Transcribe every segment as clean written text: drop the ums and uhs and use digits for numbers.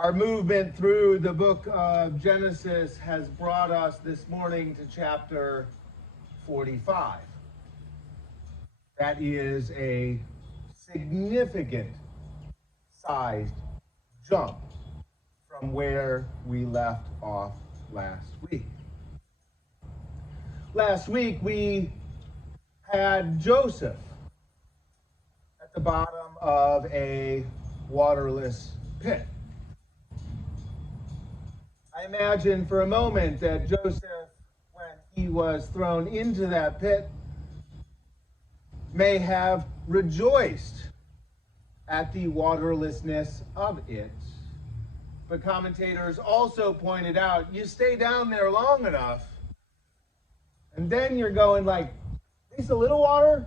Our movement through the book of Genesis has brought us this morning to chapter 45. That is a significant sized jump from where we left off last week. Last week we had Joseph at the bottom of a waterless pit. I imagine for a moment that Joseph, when he was thrown into that pit, may have rejoiced at the waterlessness of it. But commentators also pointed out, you stay down there long enough, and then you're going like, at least a little water,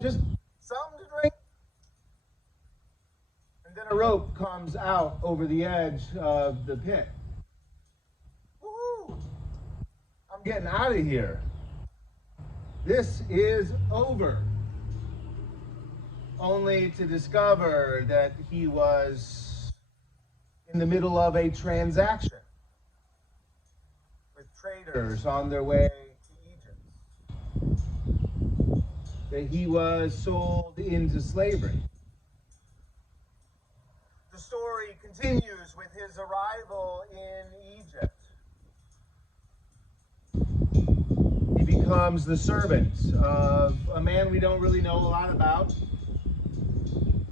just something to drink. And then a rope comes out over the edge of the pit. Woohoo! I'm getting out of here. This is over. Only to discover that he was in the middle of a transaction with traders on their way to Egypt. That he was sold into slavery. The story continues with his arrival in Egypt. He becomes the servant of a man we don't really know a lot about,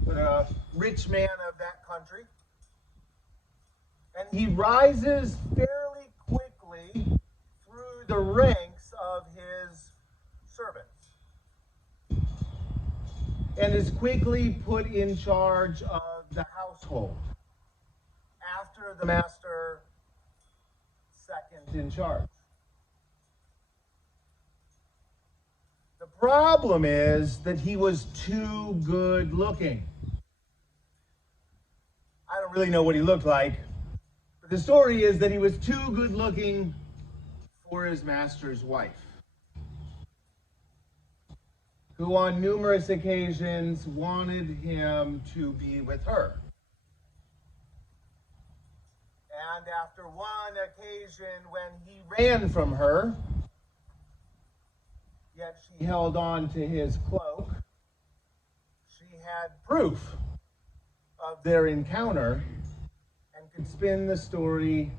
but a rich man of that country. And he rises fairly quickly through the ranks of his servants and is quickly put in charge of the household after the master second in charge. The problem is that he was too good looking. I don't really know what he looked like, but the story is that he was too good looking for his master's wife, who on numerous occasions wanted him to be with her. And after one occasion when he ran from her, yet she held on to his cloak, she had proof of their encounter and could spin the story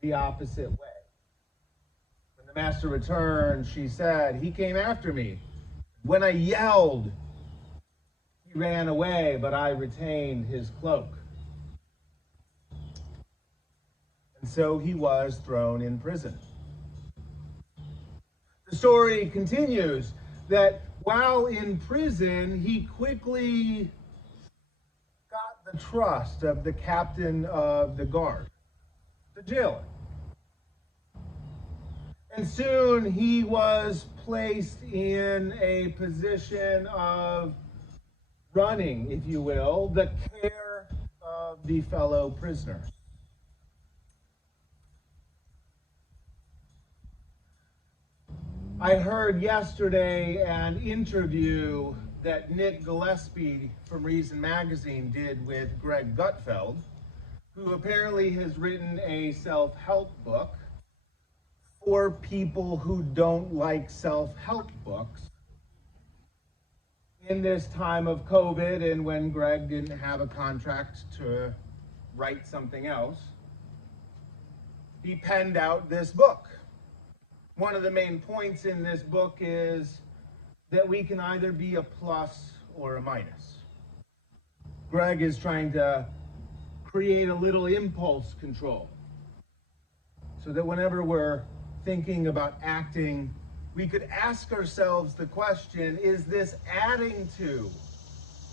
the opposite way. When the master returned, she said, "He came after me. When I yelled, he ran away, but I retained his cloak." And so he was thrown in prison. The story continues that while in prison, he quickly got the trust of the captain of the guard, the jailer. And soon he was placed in a position of running, if you will, the care of the fellow prisoners. I heard yesterday an interview that Nick Gillespie from Reason Magazine did with Greg Gutfeld, who apparently has written a self-help book for people who don't like self-help books in this time of COVID and when Greg didn't have a contract to write something else. He penned out this book. One of the main points in this book is that we can either be a plus or a minus. Greg is trying to create a little impulse control so that whenever we're thinking about acting, we could ask ourselves the question, is this adding to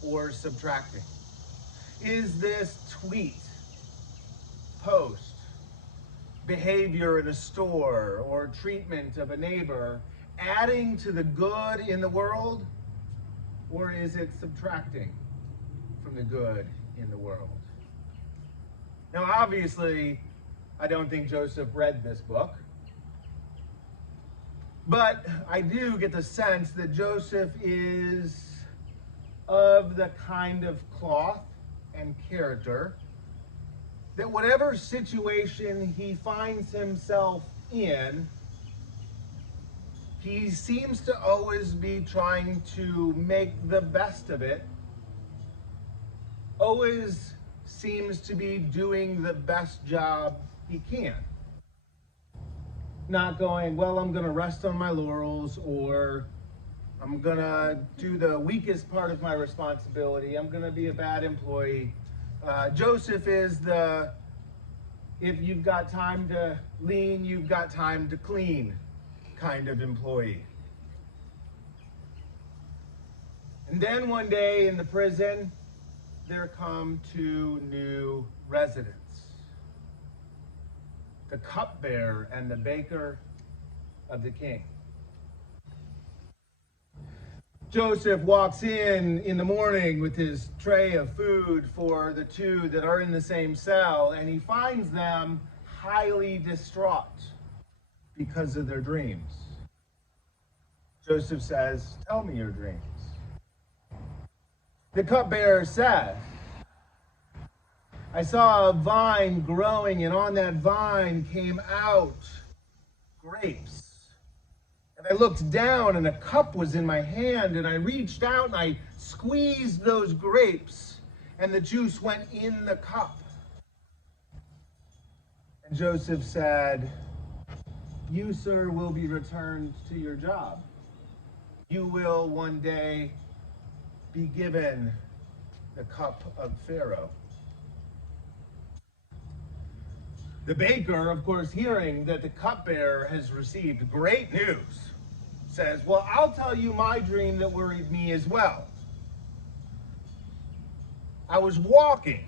or subtracting? Is this tweet, post, behavior in a store or treatment of a neighbor adding to the good in the world, or is it subtracting from the good in the world? Now, obviously, I don't think Joseph read this book, but I do get the sense that Joseph is of the kind of cloth and character that whatever situation he finds himself in, he seems to always be trying to make the best of it, always seems to be doing the best job he can. Not going, well, I'm going to rest on my laurels, or I'm going to do the weakest part of my responsibility. I'm going to be a bad employee. Joseph is the, if you've got time to lean, you've got time to clean kind of employee. And then one day in the prison, there come two new residents. The cupbearer and the baker of the king. Joseph walks in the morning with his tray of food for the two that are in the same cell, and he finds them highly distraught because of their dreams. Joseph says, "Tell me your dreams." The cupbearer says, "I saw a vine growing, and on that vine came out grapes. And I looked down, and a cup was in my hand, and I reached out, and I squeezed those grapes, and the juice went in the cup." And Joseph said, "You, sir, will be returned to your job. You will one day be given the cup of Pharaoh." The baker, of course, hearing that the cupbearer has received great news, says, "Well, I'll tell you my dream that worried me as well. I was walking,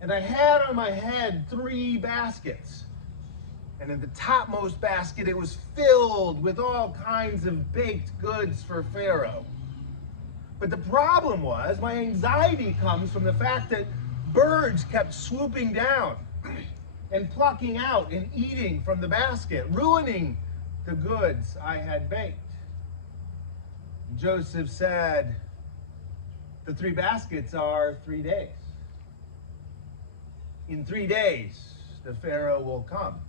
and I had on my head 3 baskets. And in the topmost basket, it was filled with all kinds of baked goods for Pharaoh. But the problem was, my anxiety comes from the fact that birds kept swooping down and plucking out and eating from the basket, ruining the goods I had baked." Joseph said, "The 3 baskets are 3 days. In 3 days, the Pharaoh will come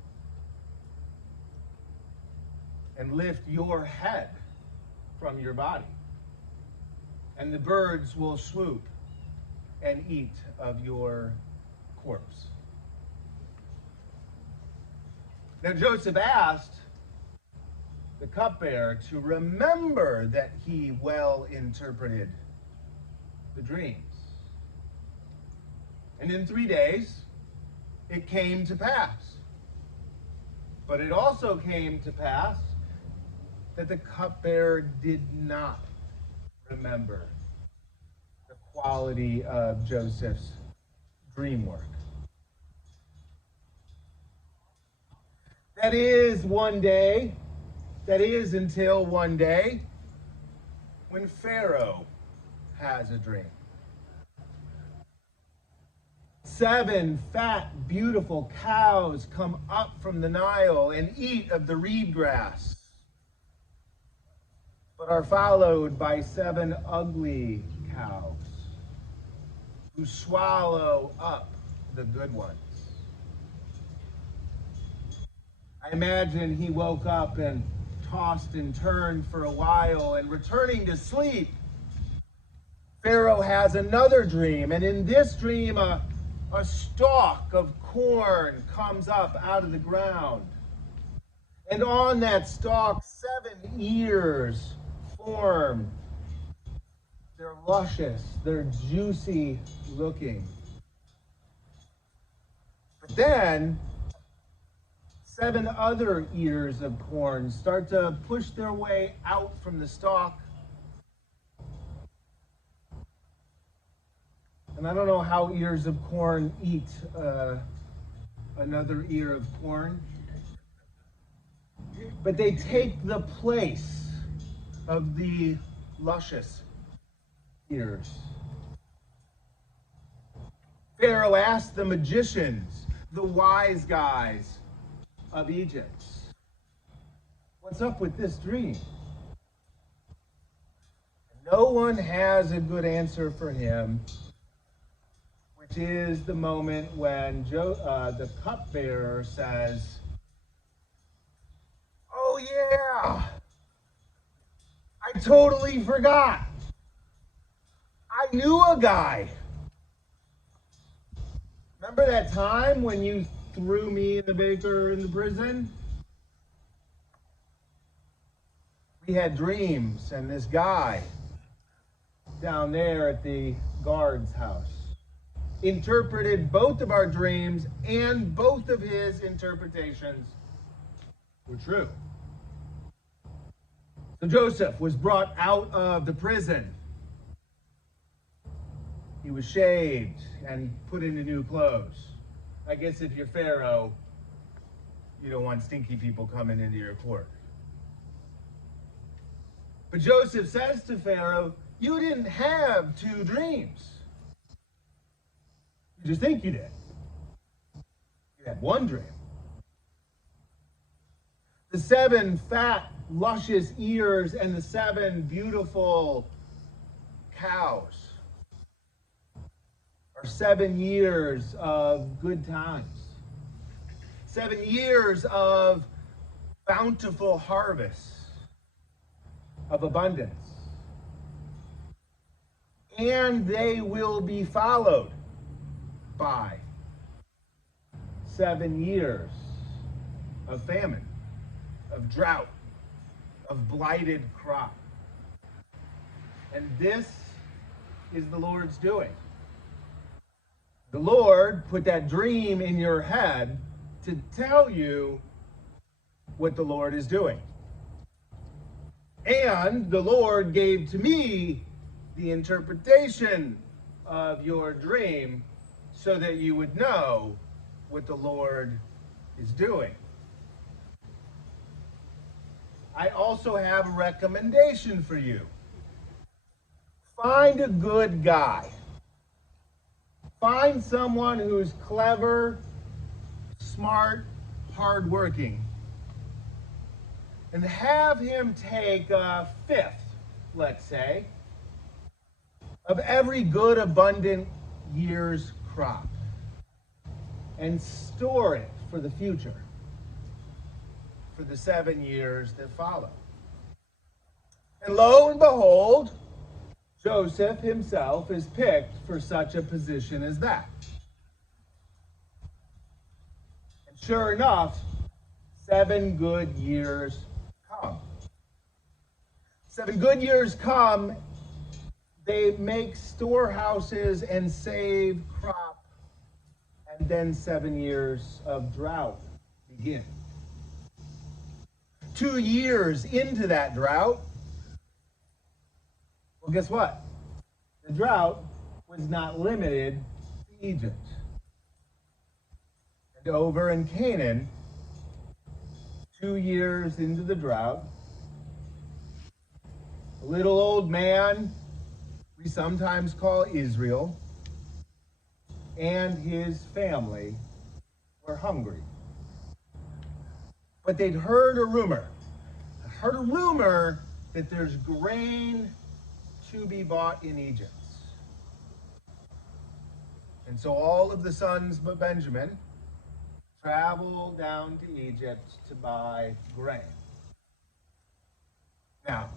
and lift your head from your body, and the birds will swoop and eat of your corpse." Now Joseph asked the cupbearer to remember that he well interpreted the dreams. And in 3 days, it came to pass. But it also came to pass that the cupbearer did not remember the quality of Joseph's dream work. That is until one day when Pharaoh has a dream. 7 fat, beautiful cows come up from the Nile and eat of the reed grass, but are followed by 7 ugly cows who swallow up the good ones. I imagine he woke up and tossed and turned for a while, and returning to sleep, Pharaoh has another dream, and in this dream a stalk of corn comes up out of the ground. And on that stalk 7 ears form. They're luscious, they're juicy looking. But then 7 other ears of corn start to push their way out from the stalk. And I don't know how ears of corn eat another ear of corn, but they take the place of the luscious ears. Pharaoh asked the magicians, the wise guys of Egypt, "What's up with this dream?" No one has a good answer for him, which is the moment when the cupbearer says, "Oh yeah, I totally forgot. I knew a guy. Remember that time when you threw me and the baker in the prison? We had dreams, and this guy down there at the guard's house interpreted both of our dreams, and both of his interpretations were true." So Joseph was brought out of the prison. He was shaved and put into new clothes. I guess if you're Pharaoh, you don't want stinky people coming into your court. But Joseph says to Pharaoh, "You didn't have two dreams. You just think you did. You had one dream. The 7 fat, luscious ears and the 7 beautiful cows are 7 years of good times. 7 years of bountiful harvests, of abundance. And they will be followed by 7 years of famine, of drought, of blighted crop. And this is the Lord's doing. The Lord put that dream in your head to tell you what the Lord is doing. And the Lord gave to me the interpretation of your dream so that you would know what the Lord is doing. I also have a recommendation for you. Find a good guy. Find someone who's clever, smart, hardworking, and have him take a fifth, let's say, of every good, abundant year's crop and store it for the future, for the 7 years that follow. And lo and behold, Joseph himself is picked for such a position as that. And sure enough, 7 good years come. 7 good years come, they make storehouses and save crop, and then 7 years of drought begin. 2 years into that drought, well, guess what? The drought was not limited to Egypt. And over in Canaan, 2 years into the drought, a little old man we sometimes call Israel and his family were hungry. But they'd heard a rumor that there's grain to be bought in Egypt. And so all of the sons of Benjamin traveled down to Egypt to buy grain. Now,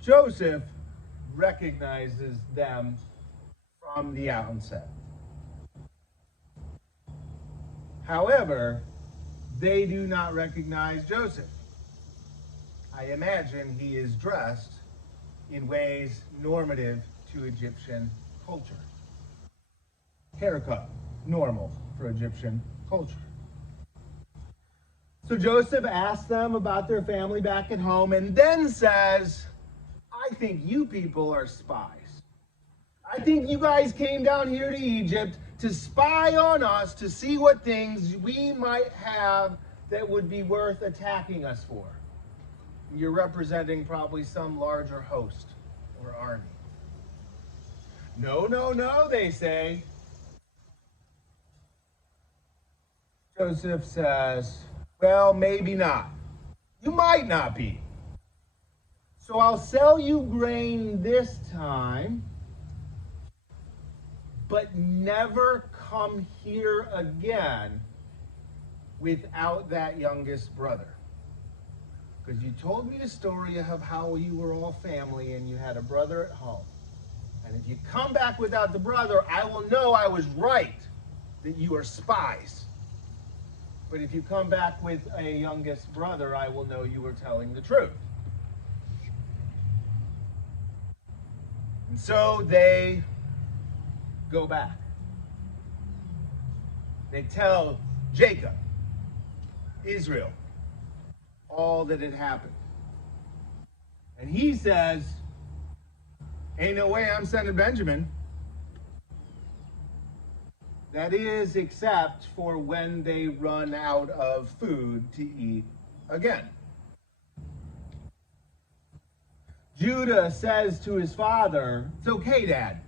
Joseph recognizes them from the outset. However, they do not recognize Joseph. I imagine he is dressed in ways normative to Egyptian culture. Haircut, normal for Egyptian culture. So Joseph asks them about their family back at home and then says, "I think you people are spies. I think you guys came down here to Egypt to spy on us to see what things we might have that would be worth attacking us for. You're representing probably some larger host or army." No, no, no, they say. Joseph says, "Well, maybe not. You might not be. So I'll sell you grain this time, but never come here again without that youngest brother. Because you told me the story of how you were all family and you had a brother at home. And if you come back without the brother, I will know I was right, that you are spies. But if you come back with a youngest brother, I will know you were telling the truth. And so they go back. They tell Jacob, Israel, all that had happened. And he says, ain't no way I'm sending Benjamin. That is, except for when they run out of food to eat again. Judah says to his father, it's okay, Dad.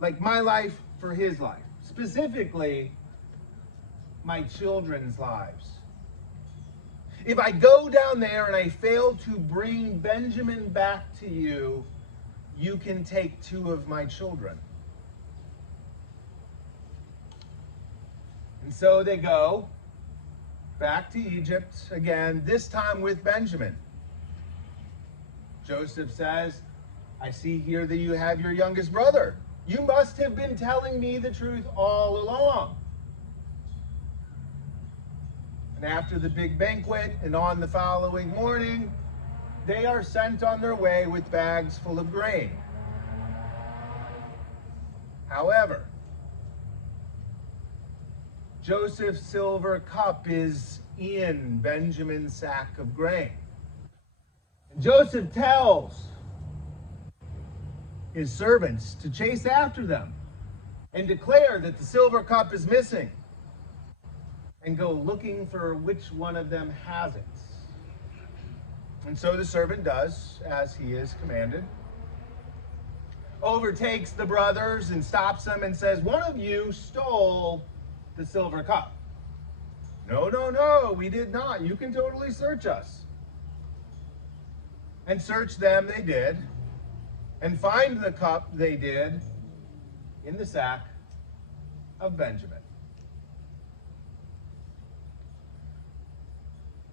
Like my life for his life. Specifically, my children's lives. If I go down there and I fail to bring Benjamin back to you, you can take 2 of my children. And so they go back to Egypt again, this time with Benjamin. Joseph says, I see here that you have your youngest brother. You must have been telling me the truth all along. And after the big banquet and on the following morning, they are sent on their way with bags full of grain. However, Joseph's silver cup is in Benjamin's sack of grain. And Joseph tells his servants to chase after them and declare that the silver cup is missing and go looking for which one of them has it. And so the servant does as he is commanded, overtakes the brothers and stops them and says, one of you stole the silver cup. No, we did not. You can totally search us. And search them they did, and find the cup they did in the sack of Benjamin.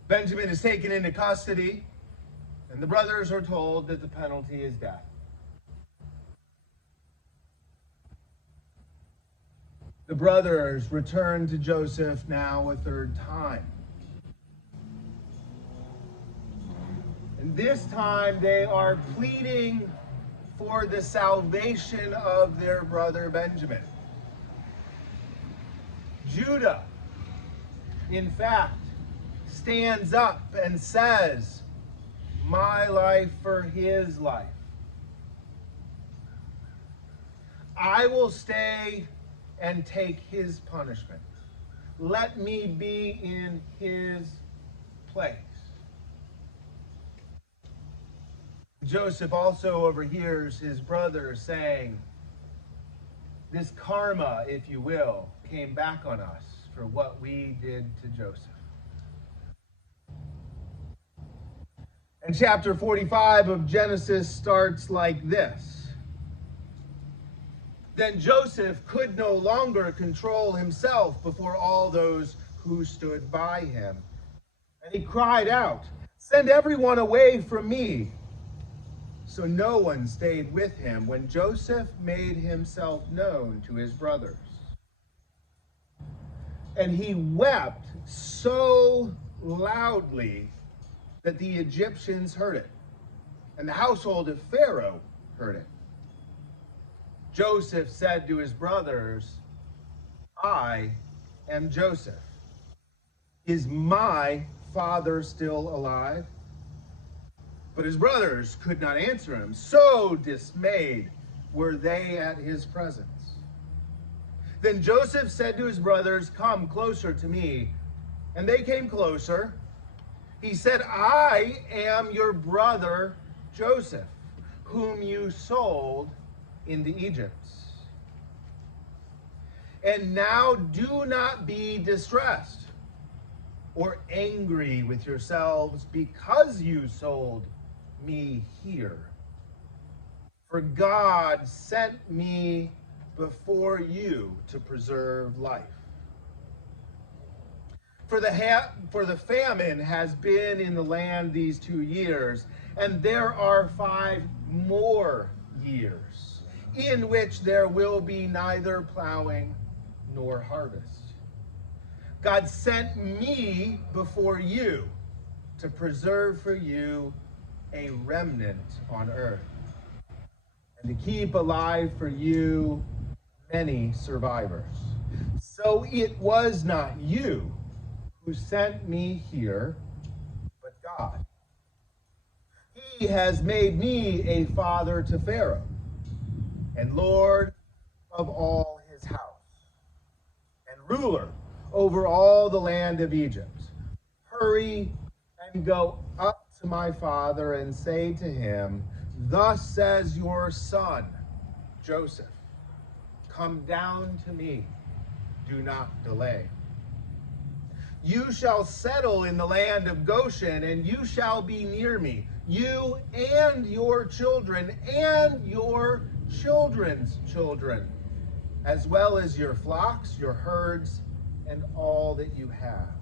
Benjamin is taken into custody, and the brothers are told that the penalty is death. The brothers return to Joseph now a 3rd time. And this time they are pleading for the salvation of their brother Benjamin. Judah, in fact, stands up and says, my life for his life. I will stay and take his punishment. Let me be in his place. Joseph also overhears his brother saying, this karma, if you will, came back on us for what we did to Joseph. And chapter 45 of Genesis starts like this. Then Joseph could no longer control himself before all those who stood by him. And he cried out, send everyone away from me. So no one stayed with him when Joseph made himself known to his brothers. And he wept so loudly that the Egyptians heard it, and the household of Pharaoh heard it. Joseph said to his brothers, I am Joseph. Is my father still alive? But his brothers could not answer him. So dismayed were they at his presence. Then Joseph said to his brothers, come closer to me. And they came closer. He said, I am your brother Joseph, whom you sold into Egypt. And now do not be distressed or angry with yourselves because you sold me here. For God sent me before you to preserve life. For the famine has been in the land these 2 years, and there are 5 more years, in which there will be neither plowing nor harvest. God sent me before you to preserve for you a remnant on earth, and to keep alive for you many survivors. So it was not you who sent me here, but God. He has made me a father to Pharaoh, and Lord of all his house, and ruler over all the land of Egypt. Hurry and go up to my father and say to him, thus says your son, Joseph, come down to me, do not delay. You shall settle in the land of Goshen, and you shall be near me, you and your children and your children's children, as well as your flocks, your herds, and all that you have.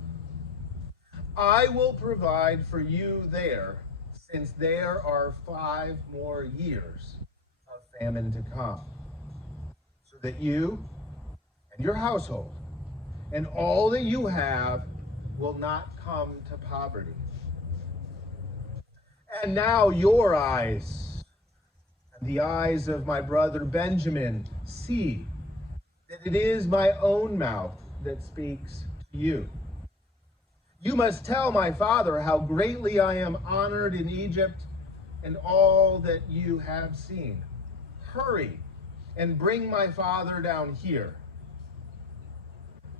I will provide for you there, since there are 5 more years of famine to come, so that you and your household and all that you have will not come to poverty. And now your eyes and the eyes of my brother Benjamin see that it is my own mouth that speaks to you. You must tell my father how greatly I am honored in Egypt and all that you have seen. Hurry and bring my father down here.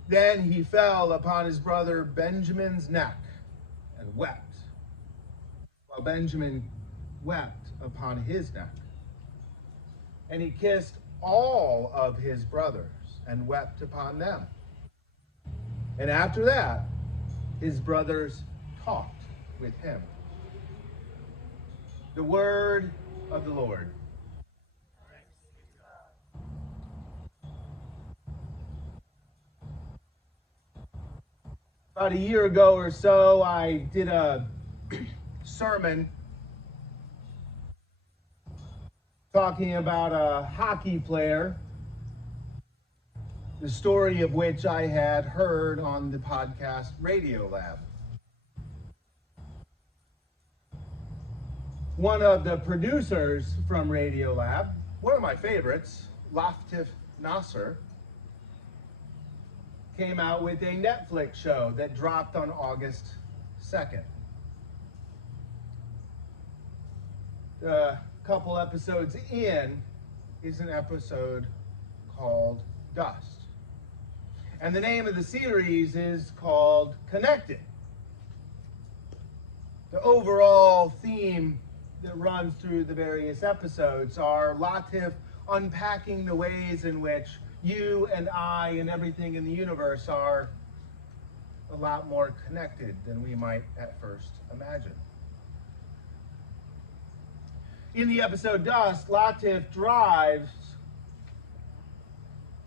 Then he fell upon his brother Benjamin's neck and wept, while Benjamin wept upon his neck. And he kissed all of his brothers and wept upon them. And after that, his brothers talked with him. The word of the Lord. About a year ago or so, I did a sermon talking about a hockey player, the story of which I had heard on the podcast Radiolab. One of the producers from Radiolab, one of my favorites, Latif Nasser, came out with a Netflix show that dropped on August 2nd. A couple episodes in is an episode called Dust. And the name of the series is called Connected. The overall theme that runs through the various episodes are Latif unpacking the ways in which you and I and everything in the universe are a lot more connected than we might at first imagine. In the episode Dust, Latif drives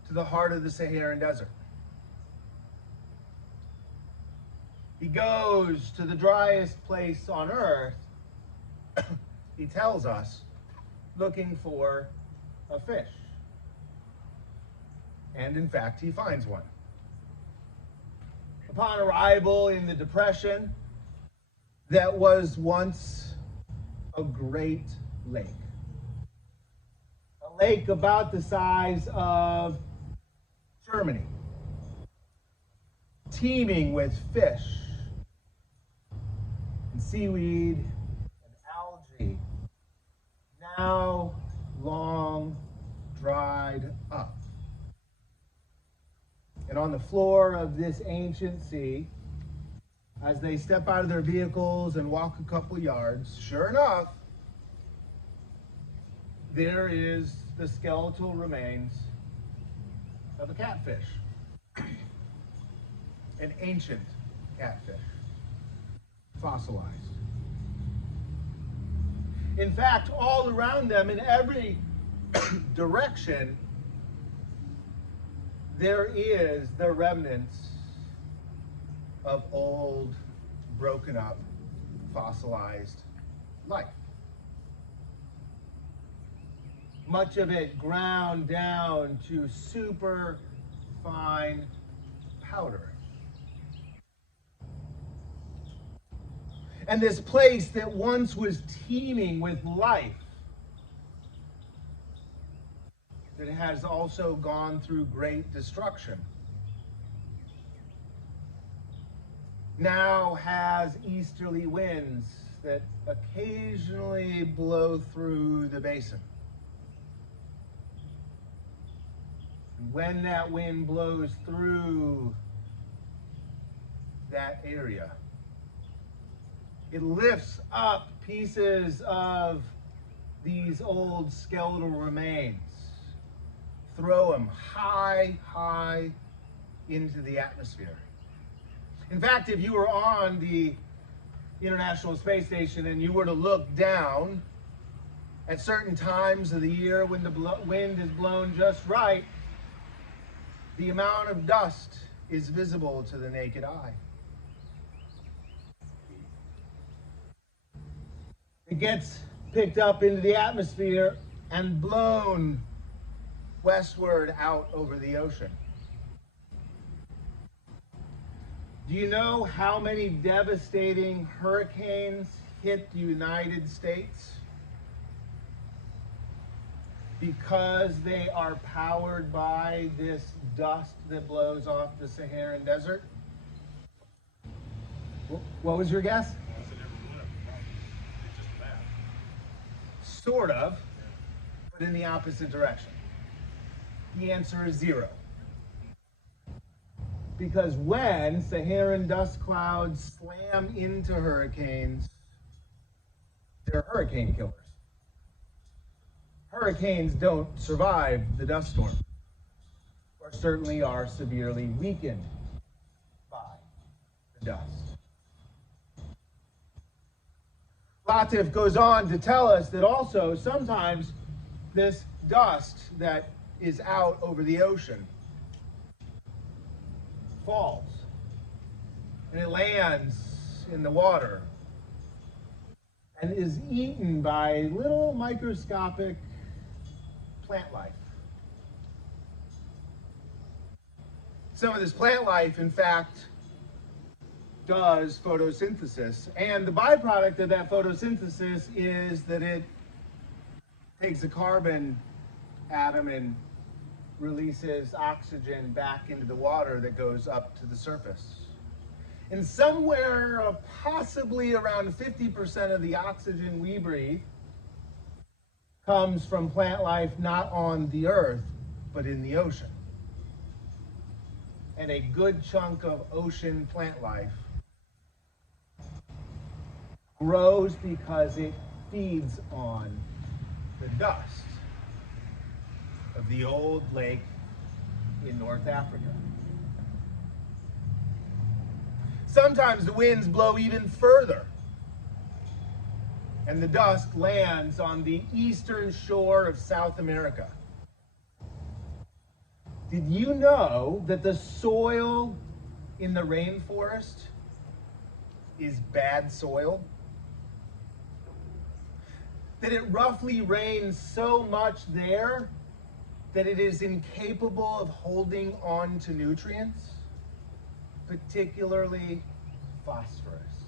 to the heart of the Saharan desert. He goes to the driest place on earth, he tells us, looking for a fish. And in fact, he finds one. Upon arrival in the depression that was once a great lake. A lake about the size of Germany, teeming with fish and seaweed and algae, now long dried up. And on the floor of this ancient sea, as they step out of their vehicles and walk a couple yards, sure enough, there is the skeletal remains of a catfish. An ancient catfish, fossilized. In fact, all around them, in every direction, there is the remnants of old, broken up, fossilized life. Much of it ground down to super fine powder. And this place that once was teeming with life, that has also gone through great destruction, now has easterly winds that occasionally blow through the basin. And when that wind blows through that area, it lifts up pieces of these old skeletal remains, throw them high, high into the atmosphere. In fact, if you were on the International Space Station and you were to look down at certain times of the year when the wind is blown just right, the amount of dust is visible to the naked eye. It gets picked up into the atmosphere and blown westward out over the ocean. Do you know how many devastating hurricanes hit the United States? Because they are powered by this dust that blows off the Saharan desert? What was your guess? Sort of, but in the opposite direction. The answer is 0. Because when Saharan dust clouds slam into hurricanes, they're hurricane killers. Hurricanes don't survive the dust storm, or certainly are severely weakened by the dust. Latif goes on to tell us that also sometimes this dust that is out over the ocean falls and it lands in the water and is eaten by little microscopic plant life. Some of this plant life, in fact, does photosynthesis, and the byproduct of that photosynthesis is that it takes a carbon atom and releases oxygen back into the water that goes up to the surface. And somewhere possibly around 50% of the oxygen we breathe comes from plant life not on the earth, but in the ocean. And a good chunk of ocean plant life grows because it feeds on the dust of the old lake in North Africa. Sometimes the winds blow even further, and the dust lands on the eastern shore of South America. Did you know that the soil in the rainforest is bad soil? That it roughly rains so much there that it is incapable of holding on to nutrients, particularly phosphorus.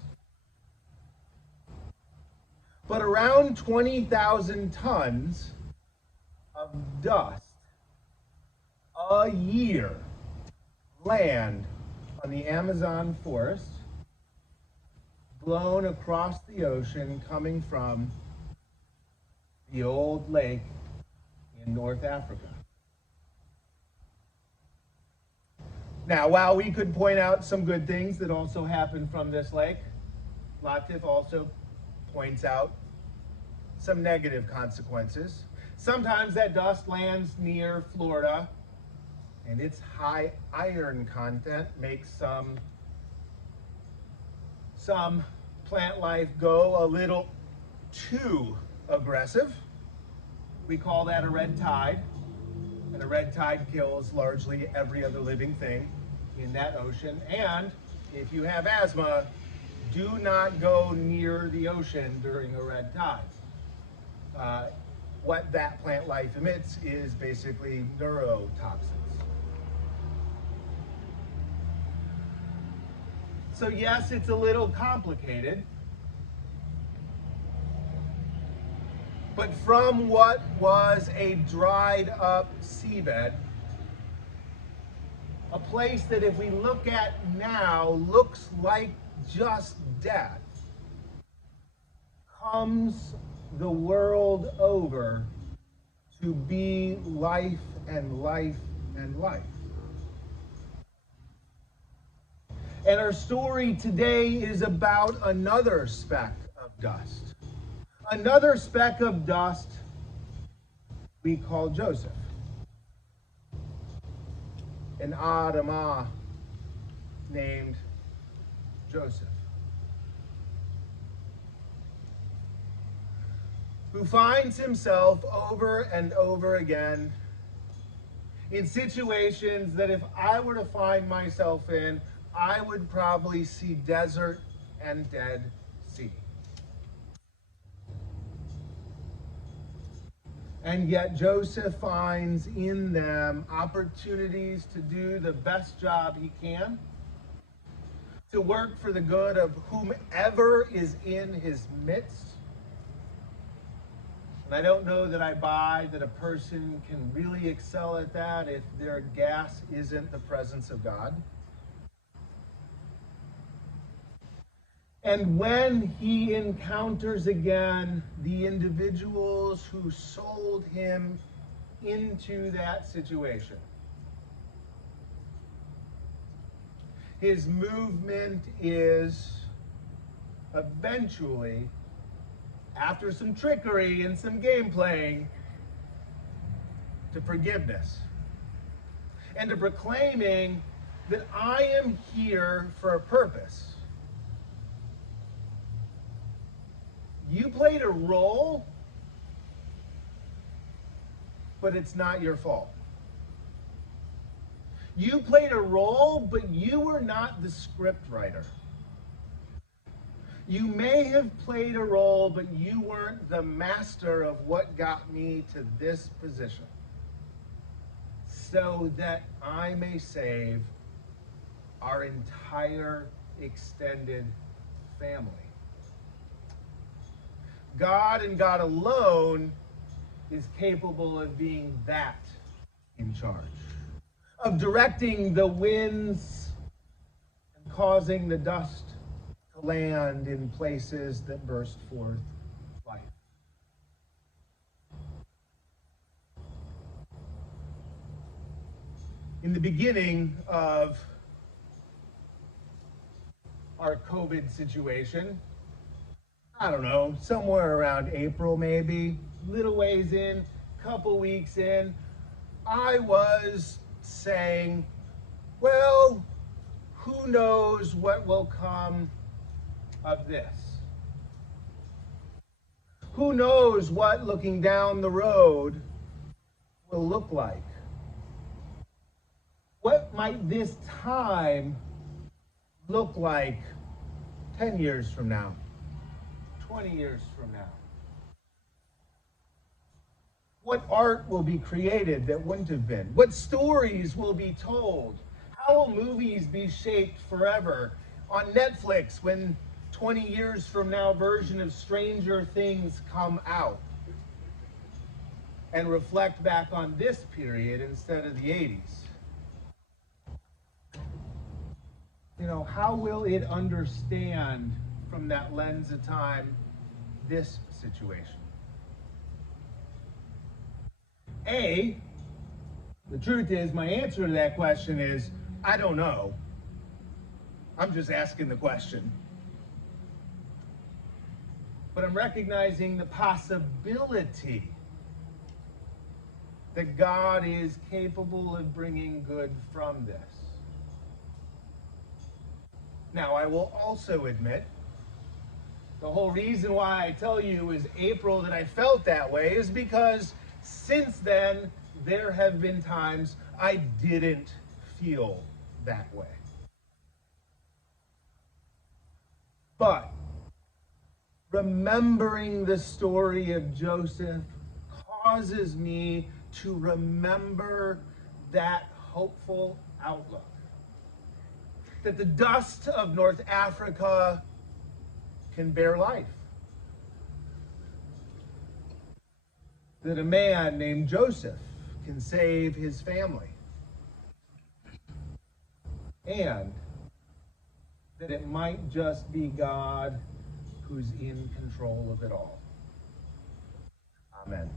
But around 20,000 tons of dust a year land on the Amazon forest, blown across the ocean, coming from the old lake in North Africa. Now, while we could point out some good things that also happen from this lake, Latif also points out some negative consequences. Sometimes that dust lands near Florida, and its high iron content makes some plant life go a little too aggressive. We call that a red tide. And a red tide kills largely every other living thing in that ocean. And if you have asthma, do not go near the ocean during a red tide. What that plant life emits is basically neurotoxins. So yes, it's a little complicated, but from what was a dried up seabed, a place that if we look at now looks like just death, comes the world over to be life and life and life. And our story today is about another speck of dust. Another speck of dust we call Joseph. An Adamah named Joseph, who finds himself over and over again in situations that if I were to find myself in, I would probably see desert and Dead Sea. And yet Joseph finds in them opportunities to do the best job he can, to work for the good of whomever is in his midst. And I don't know that I buy that a person can really excel at that if their gas isn't the presence of God. And when he encounters again the individuals who sold him into that situation, his movement is eventually, after some trickery and some game playing, to forgiveness and to proclaiming that I am here for a purpose. You played a role, but it's not your fault. You played a role, but you were not the script writer. You may have played a role, but you weren't the master of what got me to this position, so that I may save our entire extended family. God and God alone is capable of being that in charge, of directing the winds and causing the dust to land in places that burst forth life. In the beginning of our COVID situation, I don't know, somewhere around April maybe, little ways in, couple weeks in, I was saying, well, who knows what will come of this? Who knows what looking down the road will look like? What might this time look like 10 years from now? 20 years from now? What art will be created that wouldn't have been? What stories will be told? How will movies be shaped forever? On Netflix, when 20 years from now version of Stranger Things come out and reflect back on this period instead of the 80s. You know, how will it understand from that lens of time this situation? The truth is, my answer to that question is, I don't know. I'm just asking the question. But I'm recognizing the possibility that God is capable of bringing good from this. Now, I will also admit, The whole reason why I tell you it was April that I felt that way is because since then, there have been times I didn't feel that way. But remembering the story of Joseph causes me to remember that hopeful outlook. That the dust of North Africa can bear life. That a man named Joseph can save his family. And that it might just be God who's in control of it all. Amen.